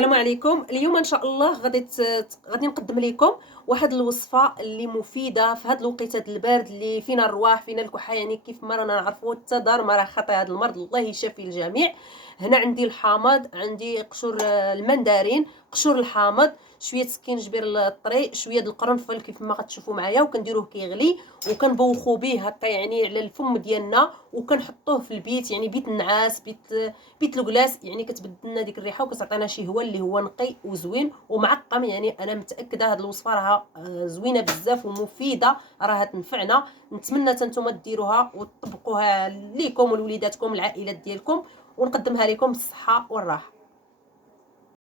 السلام عليكم. اليوم ان شاء الله غادي نقدم لكم واحد الوصفه اللي مفيده في هذا الوقت، هذا البارد اللي فينا الرواح فينا الكحه، يعني كيف ما رانا نعرفوا حتى دار ما راه خطي هذا المرض، الله يشافي الجميع. هنا عندي الحامض، عندي قشور المندرين، قشور الحامض، شويه سكينجبير الطري، شويه د القرنفل كيف ما غتشوفوا معايا، وكنديروه كيغلي وكنبوخوا به هكا يعني على الفم ديالنا، وكنحطوه في البيت، يعني بيت النعاس، بيت لوكلاس، يعني كتبدل لنا ديك الريحه وكتعطينا شي هواء اللي هو نقي وزوين ومعقم. يعني انا متاكده هذه الوصفه راها زوينه بزاف ومفيده، راها تنفعنا. نتمنى نتوما ديروها وتطبقوها ليكم ولوليداتكم العائلات ديالكم، ونقدمها لكم بالصحه والراحه.